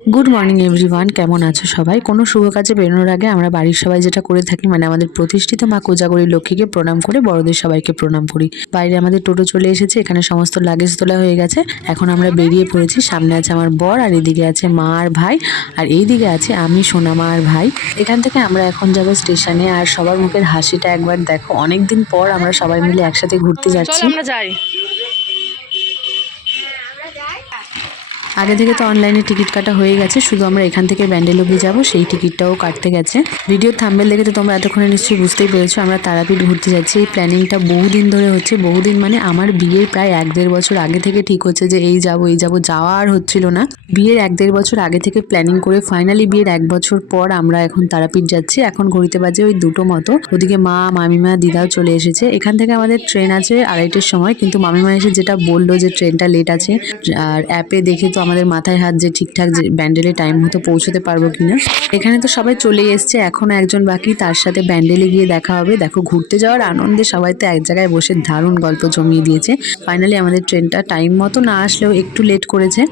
Good morning everyone কেমন আছো সবাই? কোনো শুভ কাজে বেরোনোর আগে আমরা বাড়ির সবাই যেটা করে থাকি মানে আমাদের প্রতিষ্ঠিত মা কোজাগরী লক্ষ্মীকে প্রণাম করে বড়দের সবাইকে প্রণাম করি। বাইরে আমাদের টোটো চলে এসেছে এখানে সমস্ত লাগেজ তোলা হয়ে গেছে। এখন আমরা বেরিয়ে পড়েছি সামনে আছে আমার বর আর এদিকে আছে মা আর ভাই আর এই দিকে আছে আমি সোনা মা আর ভাই। এখান থেকে আমরা এখন যাব স্টেশনে আর সবার মুখের হাসিটা একবার দেখো। অনেকদিন পর আমরা সবাই মিলে একসাথে ঘুরতে যাচ্ছি। আমরা যাই। আগে থেকে তো অনলাইনে টিকিট কাটা হয়ে গেছে, শুধু আমরা এখান থেকে ব্যান্ডেল অব্দি যাব, সেই টিকিটটাও কাটতে গেছে। ভিডিওর থাম্বেল দেখে তো তোমরা এতক্ষণে নিশ্চয়ই বুঝতেই পেরেছ, আমরা তারাপীঠ ঘুরতে যাচ্ছি। এই প্ল্যানিংটা বহুদিন ধরে হচ্ছে, বহুদিন মানে আমার বিয়ের প্রায় এক দেড় বছর আগে থেকে ঠিক হচ্ছে যে এই যাব এই যাব, যাওয়া আর হচ্ছিল না। বিয়ের এক দেড় বছর আগে থেকে প্ল্যানিং করে ফাইনালি বিয়ের এক বছর পর আমরা এখন তারাপীঠ যাচ্ছি। এখন ঘড়িতে বাজে ওই দুটো মতো। ওদিকে মা, মামিমা, দিদাও চলে এসেছে। এখান থেকে আমাদের ট্রেন আছে আড়াইটের সময়, কিন্তু মামিমা এসে যেটা বলল যে ট্রেনটা লেট আছে, আর অ্যাপে দেখে তো আমাদের মাথায় হাত যে ঠিকঠাক যে ব্যান্ডেলে টাইম মতো পৌঁছতে পারব কিনা। এখানে তো সবাই চলে এসছে, এখনও একজন বাকি, তার সাথে ব্যান্ডেলে গিয়ে দেখা হবে। দেখো, ঘুরতে যাওয়ার আনন্দে সবাই তো এক জায়গায় বসে দারুণ গল্প জমিয়ে দিয়েছে। ফাইনালি আমাদের ট্রেনটা টাইম মতো না আসলেও একটু লেট করেছে।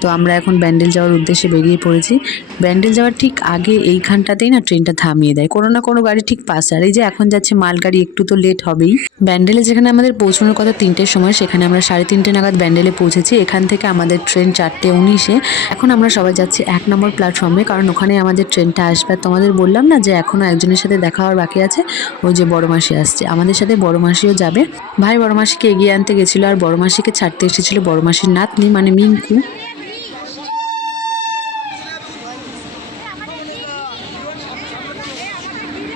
তো আমরা এখন ব্যান্ডেল যাওয়ার উদ্দেশ্যে বেরিয়ে পড়েছি। ব্যান্ডেল যাওয়ার ঠিক আগে এইখানটাতেই না ট্রেনটা থামিয়ে দেয়। কোনো না কোনো গাড়ি ঠিক পাশে। আর এই যে এখন যাচ্ছে মালগাড়ি, একটু তো লেট হবেই। ব্যান্ডেলে যেখানে আমাদের পৌঁছানোর কথা তিনটের সময়, সেখানে আমরা সাড়ে তিনটে নাগাদ ব্যান্ডেলে পৌঁছেছি। এখান থেকে আমাদের ট্রেন চারটে উনিশে। এখন আমরা সবাই যাচ্ছি এক নম্বর প্ল্যাটফর্মে কারণ ওখানে আমাদের ট্রেনটা আসবে। তোমাদের বললাম না যে এখনও একজনের সাথে দেখা হওয়ার বাকি আছে? ওই যে বড় মাসি আসছে। আমাদের সাথে বড় মাসিও যাবে। ভাই, বড় মাসিকে এগিয়ে আনতে গেছিল আর বড় মাসিকে ছাড়তে এসেছিল বড় মাসির নাতনি মানে মিঙ্কু।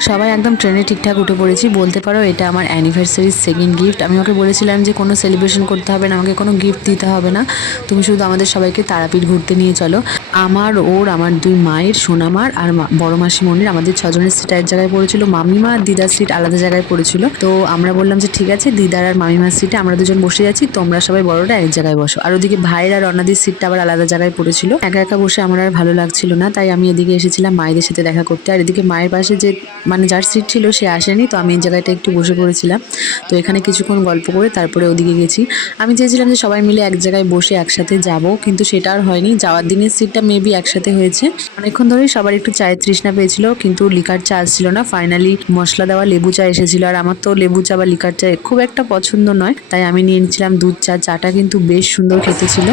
সবাই একদম ট্রেনে ঠিকঠাক উঠে পড়েছি। বলতে পারো এটা আমার অ্যানিভার্সারির সেকেন্ড গিফট আমি ওকে বলেছিলাম যে কোনো সেলিব্রেশন করতে হবে না, আমাকে কোনো গিফট দিতে হবে না। তুমি শুধু আমাদের সবাইকে তারাপীঠ ঘুরতে নিয়ে চলো। আমার, ওর, আমার দুই মায়ের, সোনামার আর বড় মাসিমণির আমাদের ছজনের সিট এক জায়গায় পড়েছিল। মামিমা আর দিদার সিট আলাদা জায়গায় পড়েছিল। তো আমরা বললাম যে ঠিক আছে, দিদার আর মামিমার সিটে আমরা দুজন বসে যাচ্ছি তোমরা সবাই বড়রা এক জায়গায় বসো। আর ওদিকে ভাইয়ের আর অনাদির সিটটা আবার আলাদা জায়গায় পড়েছিল। একা একা বসে আমার আর ভালো লাগছিল না, তাই আমি এদিকে এসেছিলাম মায়েদের সাথে দেখা করতে। আর এদিকে মায়ের পাশে যে মানে যার সিট ছিল, সে আসেনি। তো আমি এই জায়গাটা একটু বসে পড়েছিলাম। তো এখানে কিছুক্ষণ গল্প করে তারপরে ওদিকে গেছি। আমি চেয়েছিলাম যে সবাই মিলে এক জায়গায় বসে একসাথে যাব, কিন্তু সেটা আর হয়নি। যাওয়ার দিনের সিটটা মেবি একসাথে হয়েছে। অনেকক্ষণ ধরেই সবার একটু চায়ের তৃষ্ণা পেয়েছিল, কিন্তু লিকার চা আসছিল না। ফাইনালি মশলা দেওয়া লেবু চা এসেছিল। আর আমার তো লেবু চা বা লিকার চা খুব একটা পছন্দ নয়। তাই আমি নিয়ে নিয়েছিলাম দুধ চা। চাটা কিন্তু বেশ সুন্দর খেতে ছিল।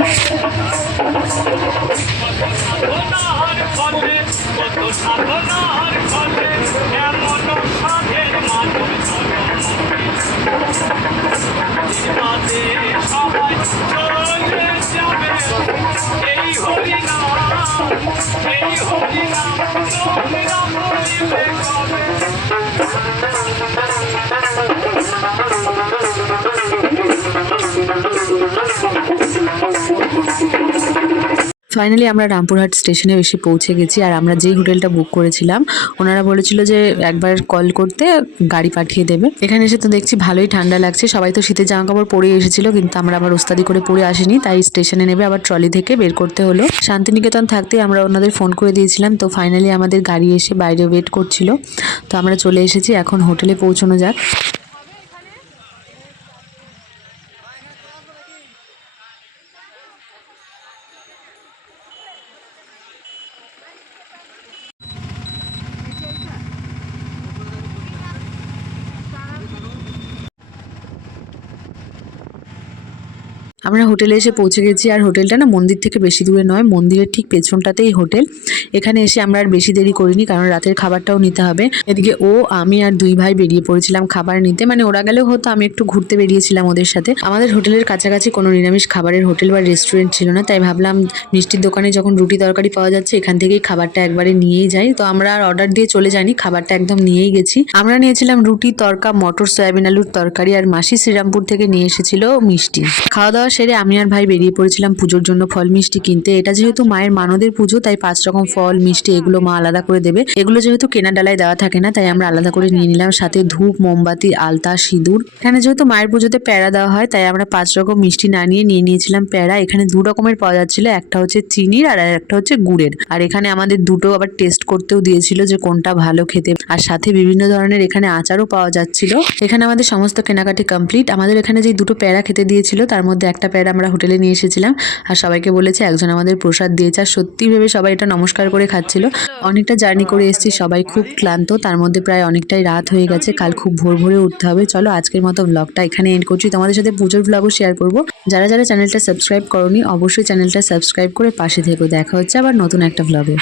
সবাই চলে যাবে। এই হরিনাম এই হরিনাম তোমরা বলিবে কবে ফাইনালি আমরা রামপুরহাট স্টেশনে এসে পৌঁছে গেছি আর আমরা যেই হোটেলটা বুক করেছিলাম, ওনারা বলেছিল যে একবার কল করতে গাড়ি পাঠিয়ে দেবে। এখানে এসে তো দেখছি ভালোই ঠান্ডা লাগছে, সবাই তো শীতের জামা কাপড় পরে এসেছিল, কিন্তু আমরা আবার ওস্তাদি করে পরে আসিনি, তাই স্টেশনে নেবে আবার ট্রলি থেকে বের করতে হলো। শান্তিনিকেতন থাকতেই আমরা ওনাদের ফোন করে দিয়েছিলাম, তো ফাইনালি আমাদের গাড়ি এসে বাইরে ওয়েট করছিল। তো আমরা চলে এসেছি, এখন হোটেলে পৌঁছানো যাক। আমরা হোটেলে এসে পৌঁছে গেছি, আর হোটেলটা না মন্দির থেকে বেশি দূরে নয়, মন্দিরের ঠিক পেছনটাতেই হোটেল। এখানে এসে আমরা আর বেশি দেরি করিনি, কারণ রাতের খাবারটাও নিতে হবে। এদিকে ও, আমি আর দুই ভাই বেরিয়ে পড়েছিলাম খাবার নিতে। মানে ওরা গেলেও হতো, আমি একটু ঘুরতে বেরিয়েছিলাম ওদের সাথে। আমাদের হোটেলের কাছাকাছি কোনো নিরামিষ খাবারের হোটেল বা রেস্টুরেন্ট ছিল না, তাই ভাবলাম মিষ্টির দোকানে যখন রুটি তরকারি পাওয়া যাচ্ছে, এখান থেকেই খাবারটা একবারে নিয়েই যাই। তো আমরা আর অর্ডার দিয়ে চলে যাইনি, খাবারটা একদম নিয়েই গেছি। আমরা নিয়েছিলাম রুটি, তরকা, মটর, সয়াবিন, আলুর তরকারি, আর মাসি শ্রীরামপুর থেকে নিয়ে এসেছিল মিষ্টি। খাওয়া দাওয়া সেরে আমি আর ভাই বেরিয়ে পড়েছিলাম পুজোর জন্য ফল মিষ্টি কিনতে। এটা যেহেতু মায়ের মানদের পুজো, তাই পাঁচ রকম ফল, মিষ্টি, এগুলো মা আলাদা করে দেবে। এগুলো যেহেতু কেনা ডালায় দেওয়া থাকে না, তাই আমরা আলাদা করে নিয়ে নিলাম। সাথে ধূপ, মোমবাতি, আলতা, সিঁদুর। এখানে যেহেতু মায়ের পুজোতে প্যাড়া দেওয়া হয়, তাই আমরা পাঁচ রকম মিষ্টি না নিয়ে নিয়ে নিয়েছিলাম প্যাড়া এখানে দু রকমের পাওয়া যাচ্ছিল, একটা হচ্ছে চিনির আর একটা হচ্ছে গুড়ের। আর এখানে আমাদের দুটো আবার টেস্ট করতেও দিয়েছিল যে কোনটা ভালো খেতে। আর সাথে বিভিন্ন ধরনের এখানে আচারও পাওয়া যাচ্ছিল। এখানে আমাদের সমস্ত কেনাকাটি কমপ্লিট। আমাদের এখানে যে দুটো প্যাড়া খেতে দিয়েছিল, তার মধ্যে একটা চারটা প্যাড আমরা হোটেলে নিয়ে এসেছিলাম আর সবাইকে বলেছে, একজন আমাদের প্রসাদ দিয়েছে। আর সত্যি ভেবে সবাই এটা নমস্কার করে খাচ্ছিল। অনেকটা জার্নি করে এসেছি, সবাই খুব ক্লান্ত। তার মধ্যে প্রায় অনেকটাই রাত হয়ে গেছে, কাল খুব ভোর ভোরে উঠতে হবে। চলো আজকের মতো ব্লগটা এখানে এন্ড করছি। তোমাদের সাথে পুজোর ব্লগও শেয়ার করব। যারা যারা চ্যানেলটা সাবস্ক্রাইব করনি, অবশ্যই চ্যানেলটা সাবস্ক্রাইব করে পাশে থেকো। দেখা হচ্ছে আবার নতুন একটা ব্লগে